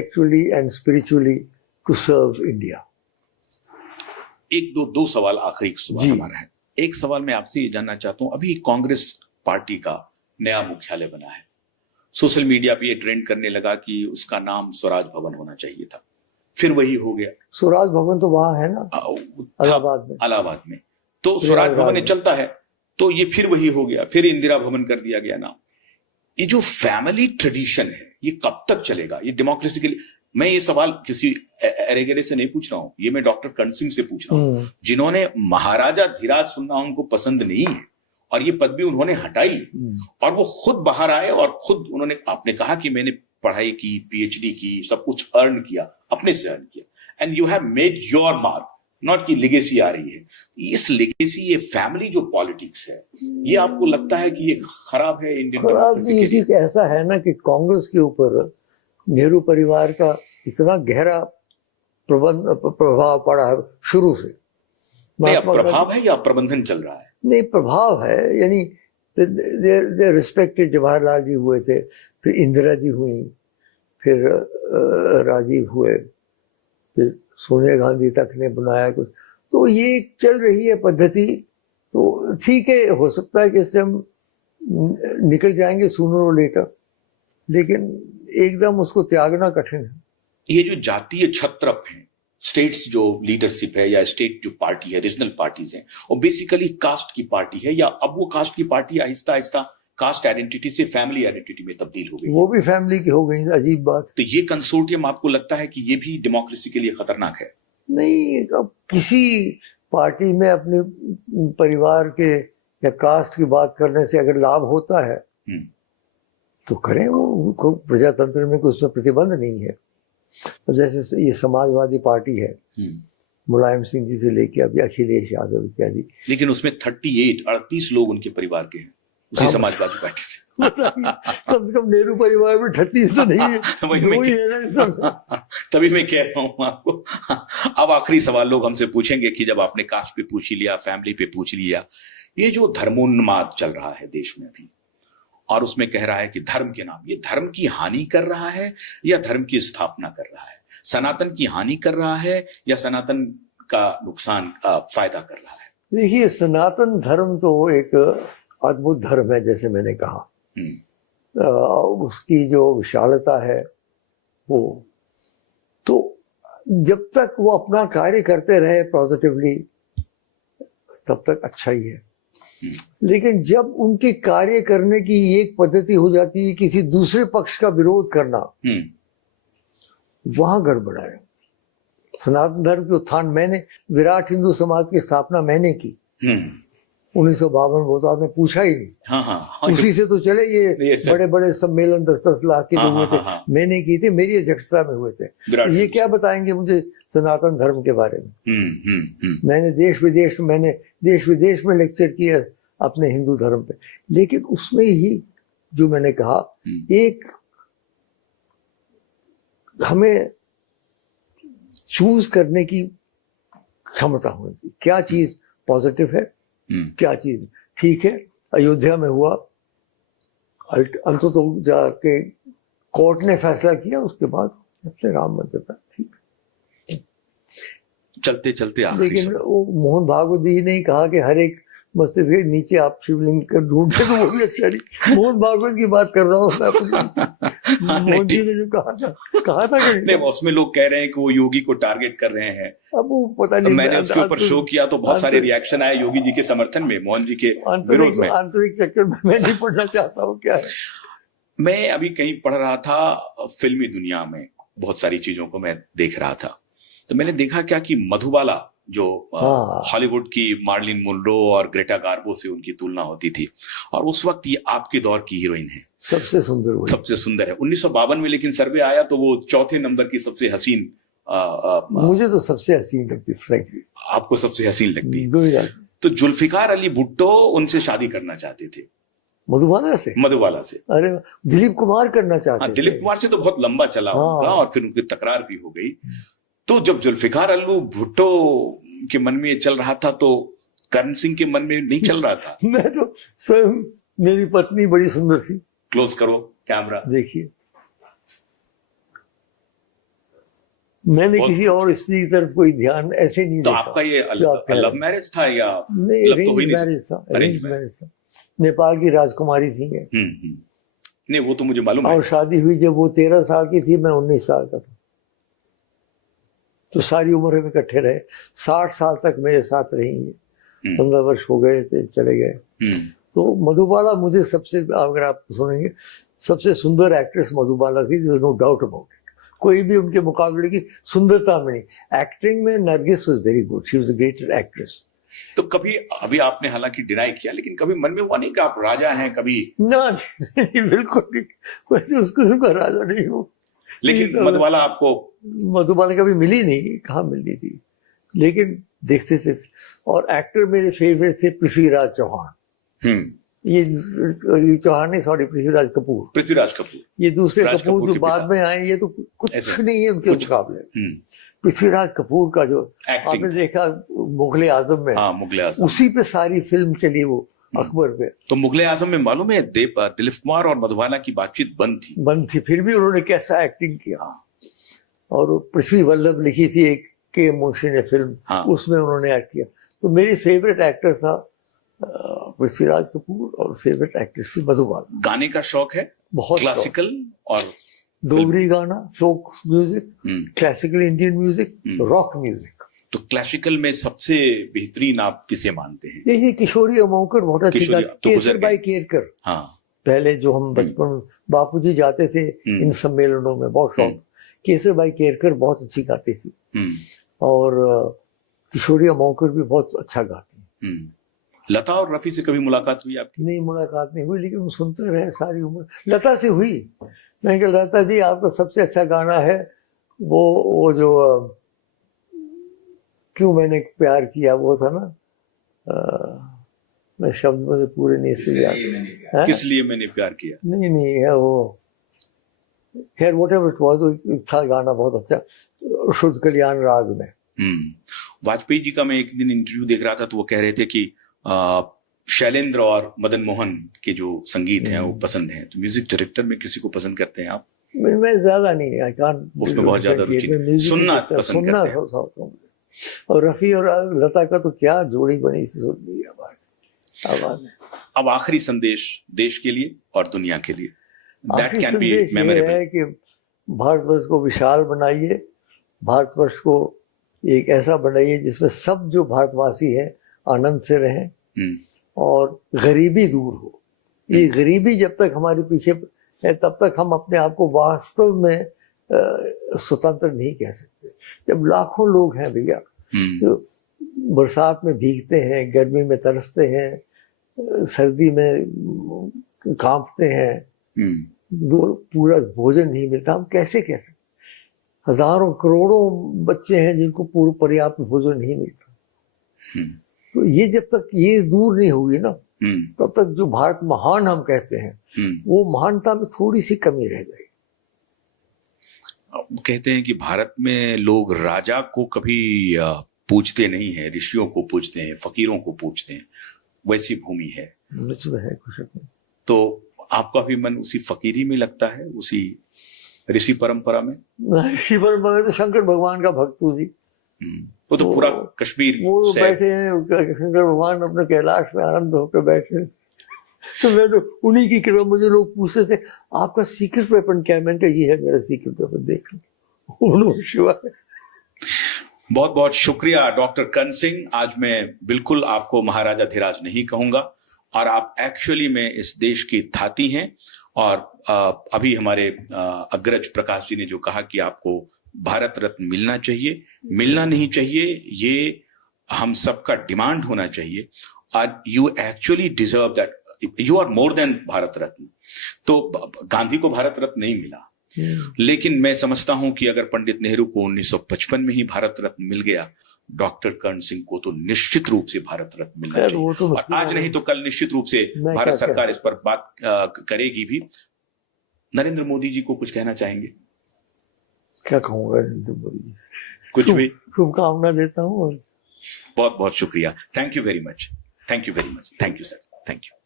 Actually and spiritually to serve India. एक दो सवाल, आखिरी सवाल जी। हमारा है। एक सवाल मैं आपसे ये जानना चाहता हूं, अभी कांग्रेस पार्टी का नया मुख्यालय बना है, सोशल मीडिया पे ये ट्रेंड करने लगा कि उसका नाम स्वराज भवन होना चाहिए था, फिर वही हो गया। स्वराज भवन तो वहां है ना, इलाहाबाद में तो स्वराज भवन चलता है, तो ये फिर वही हो गया, फिर इंदिरा भवन कर दिया गया नाम। ये जो फैमिली ट्रेडिशन है ये कब तक चलेगा? ये डेमोक्रेसी के लिए, मैं ये सवाल किसी एरेगेरे से नहीं पूछ रहा हूं, ये मैं डॉक्टर कर्ण सिंह से पूछ रहा हूं, जिन्होंने महाराजा धीराज सुनना उनको पसंद नहीं है और ये पदवी उन्होंने हटाई और वो खुद बाहर आए और खुद उन्होंने, आपने कहा कि मैंने पढ़ाई की, पीएचडी की, सब कुछ अर्न किया, अपने से अर्न किया, and you have made your mark, not की लेगेसी आ रही है। इस लेगेसी, ये फैमिली जो पॉलिटिक्स है, ये आपको लगता है कि ये खराब है इंडियन डेमोक्रेसी के लिए? ऐसा है ना कि कांग्रेस के ऊपर नेहरू परिवार का इतना गहरा प्रभाव पड़ा है शुरू से। प्रभाव है या प्रबंधन चल रहा है? नहीं, प्रभाव है, यानी दे रिस्पेक्टेड। जवाहरलाल जी हुए थे, फिर इंदिरा जी हुई, फिर राजीव हुए, फिर सोनिया गांधी तक ने बनाया कुछ, तो ये चल रही है पद्धति। तो ठीक है, हो सकता है कि इससे हम निकल जाएंगे सूनर और लेटर, लेकिन एकदम उसको त्यागना कठिन है। ये जो जातीय छत्रप है, स्टेट्स जो लीडरशिप है या स्टेट जो पार्टी है, रीजनल पार्टीज हैं, वो बेसिकली कास्ट की पार्टी है, या अब वो कास्ट की party Aahista Aahista cast identity से फैमिली आइडेंटिटी में तब्दील हो गई? वो भी फैमिली की हो गई, अजीब बात। तो ये कंसोर्टियम आपको लगता है कि ये भी डेमोक्रेसी के लिए खतरनाक है? नहीं, अब किसी पार्टी में अपने परिवार के या कास्ट की बात करने से अगर लाभ होता है तो करें, वो प्रजातंत्र में कुछ उसमें प्रतिबंध नहीं है। तो जैसे ये समाजवादी पार्टी है, मुलायम सिंह जी से लेके अभी अखिलेश यादव इत्यादि, लेकिन उसमें 38 लोग उनके परिवार के हैं, उसी समाजवादी पार्टी से। कम से कम नेहरू परिवार में 38 तो नहीं है। तभी मैं कह रहा हूं आपको। अब आखिरी सवाल लोग हमसे पूछेंगे कि जब आपने कास्ट पे पूछ लिया, फैमिली पे पूछ लिया, ये जो धर्मोन्माद चल रहा है देश में अभी, और उसमें कह रहा है कि धर्म के नाम, ये धर्म की हानि कर रहा है या धर्म की स्थापना कर रहा है? सनातन की हानि कर रहा है या सनातन का नुकसान, फायदा कर रहा है? देखिए, सनातन धर्म तो एक अद्भुत धर्म है, जैसे मैंने कहा। उसकी जो विशालता है, वो तो जब तक वो अपना कार्य करते रहे पॉजिटिवली, तब तक अच्छा ही है। लेकिन जब उनके कार्य करने की एक पद्धति हो जाती है किसी दूसरे पक्ष का विरोध करना, वहां गड़बड़ है। सनातन धर्म के उत्थान, मैंने विराट हिंदू समाज की स्थापना मैंने की 1952, वो तो आपने पूछा ही नहीं। उसी से तो चले ये बड़े बड़े सम्मेलन 10-10 लाख के लोग हुए थे, मैंने की थी, मेरी अध्यक्षता में हुए थे। ये क्या बताएंगे मुझे सनातन धर्म के बारे में? मैंने देश विदेश में लेक्चर किया अपने हिंदू धर्म पे, लेकिन उसमें ही जो मैंने कहा, एक हमें चूज करने की क्षमता होगी, क्या चीज पॉजिटिव है, क्या चीज ठीक है। अयोध्या में हुआ, अंततः जाके कोर्ट ने फैसला किया, उसके बाद अपने राम मंदिर पर ठीक चलते चलते। लेकिन वो मोहन भागवत जी ने कहा कि हर एक मस्जिद के नीचे आप शिवलिंग कर ढूंढते, तो वो भी अच्छा नहीं। मोहन भागवत की बात कर रहा हूँ मैं। मोहन जी ने जो कहा था नहीं, उसमें लोग कह रहे हैं कि वो योगी को टारगेट कर रहे हैं। अब वो पता नहीं, मैंने उसके ऊपर शो किया तो बहुत सारे रिएक्शन आए योगी जी के समर्थन में, मोहन जी के विरोध में। आंतरिक चक्कर में मैं नहीं पढ़ना चाहता हूँ। क्या है, मैं अभी कहीं पढ़ रहा था, फिल्मी दुनिया में बहुत सारी चीजों को मैं देख रहा था, तो मैंने देखा क्या कि मधुबाला जो हॉलीवुड की मार्लिन मुनरो और ग्रेटा गार्बो से उनकी तुलना होती थी, और उस वक्त ये आपके दौर की हीरोइन है, सबसे सुंदर है 1952 में। लेकिन सर्वे आया तो वो चौथे नंबर की सबसे हसीन, मुझे तो सबसे हसीन लगती, फ्रैंकली। आपको सबसे हसीन लगती? तो जुल्फिकार अली भुट्टो उनसे शादी करना चाहते थे, मधुबाला से। अरे, दिलीप कुमार करना चाहते थे। दिलीप कुमार से तो बहुत लंबा चला उनका, और फिर उनकी तकरार भी हो गई। तो जब जुल्फिकार अली भुट्टो के मन में चल रहा था, तो करण सिंह के मन में नहीं चल रहा था। मैं तो स्वयं, मेरी पत्नी बड़ी सुंदर थी। क्लोज करो कैमरा, देखिए, मैंने किसी और स्त्री की तरफ कोई ध्यान ऐसे नहीं तो देखा। आपका ये लव मैरिज था या नहीं, लव तो हुई नहीं? मैरिज था, अरेंज मैरिज था। नेपाल की राजकुमारी थी ये। नहीं वो तो मुझे मालूम है। और शादी हुई जब वो 13 साल की थी, मैं 19 साल का था। तो सारी उम्र हम इकट्ठे रहे, 60 साल तक मेरे साथ रही है। 15 वर्ष हो गए थे, चले गए। तो मधुबाला मुझे सबसे, अगर आप सुनेंगे, सबसे सुंदर एक्ट्रेस मधुबाला थी, नो डाउट अबाउट इट। कोई भी उनके मुकाबले की सुंदरता में नहीं। एक्टिंग में Nargis was very good, she was a great actress. तो कभी, अभी आपने हालांकि डिनाई किया, लेकिन कभी मन में हुआ नहीं कि आप राजा हैं कभी? ना बिल्कुल नहीं, वैसे उसको राजा नहीं हूँ। लेकिन मधुबाला आपको? मधुबाला कभी मिली नहीं, कहाँ मिली थी, लेकिन देखते थे। और एक्टर मेरे फेवरेट थे पृथ्वीराज चौहान। ये चौहान नहीं, सॉरी, पृथ्वीराज कपूर। ये दूसरे कपूर जो बाद में आए, ये तो कुछ नहीं है उनके मुकाबले। पृथ्वीराज कपूर का जो आपने देखा मुगले आजम में, मुगले आजम, उसी पे सारी फिल्म चली वो अकबर पे। तो मुगले आजम में मालूम है दिलीप कुमार और मधुबाला की बातचीत बंद थी, फिर भी उन्होंने कैसा एक्टिंग किया। और पृथ्वी वल्लभ लिखी थी एक के मुंशी ने फिल्म, उसमें उन्होंने एक्ट किया। तो मेरी फेवरेट एक्टर था पृथ्वीराज कपूर और फेवरेट एक्ट्रेस थी मधुबाला। गाने का शौक है बहुत, क्लासिकल और डोगरी गाना, folk music, classical Indian music, rock music. तो क्लासिकल में सबसे बेहतरीन आप किसे मानते हैं? यही किशोरी अमोकर बहुत अच्छी गाती, केसर बाई केरकर। पहले जो हम बचपन बापूजी जाते थे इन सम्मेलनों में, बहुत शौक। केसर बाई केरकर बहुत अच्छी गाती थी, और किशोरी अमोकर भी बहुत अच्छा गाती। लता और रफी से कभी मुलाकात हुई आपकी? नहीं, मुलाकात नहीं हुई, लेकिन वो सुनते रहे सारी उम्र। लता से हुई, मैं कहा लता जी आपका सबसे अच्छा गाना है वो जो क्यों मैंने प्यार किया, वो था ना, मैं शब्दों से पूरे नहीं से याद। किस लिए मैंने प्यार किया? नहीं है वो, खैर व्हाटएवर इट वाज, था गाना बहुत अच्छा, शुद्ध कल्याण राग में। वाजपेयी जी का मैं एक दिन इंटरव्यू देख रहा था, तो वो कह रहे थे कि शैलेंद्र और मदन मोहन के जो संगीत हैं वो पसंद हैं। तो म्यूजिक डायरेक्टर में किसी को पसंद करते हैं आप? मैं ज्यादा नहीं, आई कांट, उसमें बहुत ज्यादा रुचि, सुनना पसंद करते हैं। और रफी और लता का तो क्या जोड़ी बनी थी, सुननी आवाज। अब आखिरी संदेश देश के लिए और दुनिया के लिए, दैट कैन बी मेमोरेबल, है कि भारतवर्ष को विशाल बनाइए, भारतवर्ष को एक ऐसा बनाइए जिसमें सब जो भारतवासी हैं आनंद से रहें, और गरीबी दूर हो। ये गरीबी जब तक हमारे पीछे है, तब तक हम अपने आप को वास्तव में स्वतंत्र नहीं कह सकते। जब लाखों लोग हैं भैया, जो बरसात में भीगते हैं, गर्मी में तरसते हैं, सर्दी में कांपते हैं, पूरा भोजन नहीं मिलता, हम कैसे कह सकते? हजारों करोड़ों बच्चे हैं जिनको पूर्ण पर्याप्त भोजन नहीं मिलता। तो ये जब तक ये दूर नहीं होगी ना, तब तक जो भारत महान हम कहते हैं, वो महानता में थोड़ी सी कमी रह गई। कहते हैं कि भारत में लोग राजा को कभी पूजते नहीं है, ऋषियों को पूजते हैं, फकीरों को पूजते हैं, वैसी भूमि है। है कुछ। तो आपका भी मन उसी फकीरी में लगता है, उसी ऋषि परंपरा में? ऋषि परंपरा में तो शंकर भगवान का भक्त हूँ जी। वो तो पूरा कश्मीर वो बैठे हैं, शंकर भगवान अपने कैलाश में आनंद होकर बैठे। तो मैं तो उन्हीं की कृपा, मुझे लोग पूछते थे आपका सीक्रेट वेपन क्या है, मैंने कहा ये है मेरा सीक्रेट वेपन, देख लो। बहुत बहुत शुक्रिया डॉक्टर कर्ण सिंह। आज मैं बिल्कुल आपको महाराजा धीराज नहीं कहूंगा, और आप एक्चुअली में इस देश की धाती हैं। और अभी हमारे अग्रज प्रकाश जी ने जो कहा कि आपको भारत रत्न मिलना चाहिए, मिलना नहीं चाहिए, ये हम सबका डिमांड होना चाहिए। और you actually deserve that, you are more than Bharat Ratna. तो गांधी को भारत रत्न नहीं मिला, लेकिन मैं समझता हूं कि अगर पंडित नेहरू को 1955 में ही भारत रत्न मिल गया, डॉक्टर कर्ण सिंह को तो निश्चित रूप से भारत रत्न मिलना चाहिए। तो और आज नहीं तो कल निश्चित रूप से भारत सरकार इस पर बात करेगी भी। नरेंद्र मोदी जी को कुछ कहना चाहेंगे? क्या कहूंगा नरेंद्र मोदी जी, कुछ भी शुभकामना देता हूँ। बहुत बहुत शुक्रिया। Thank you very much, thank you very much, thank you sir, thank you.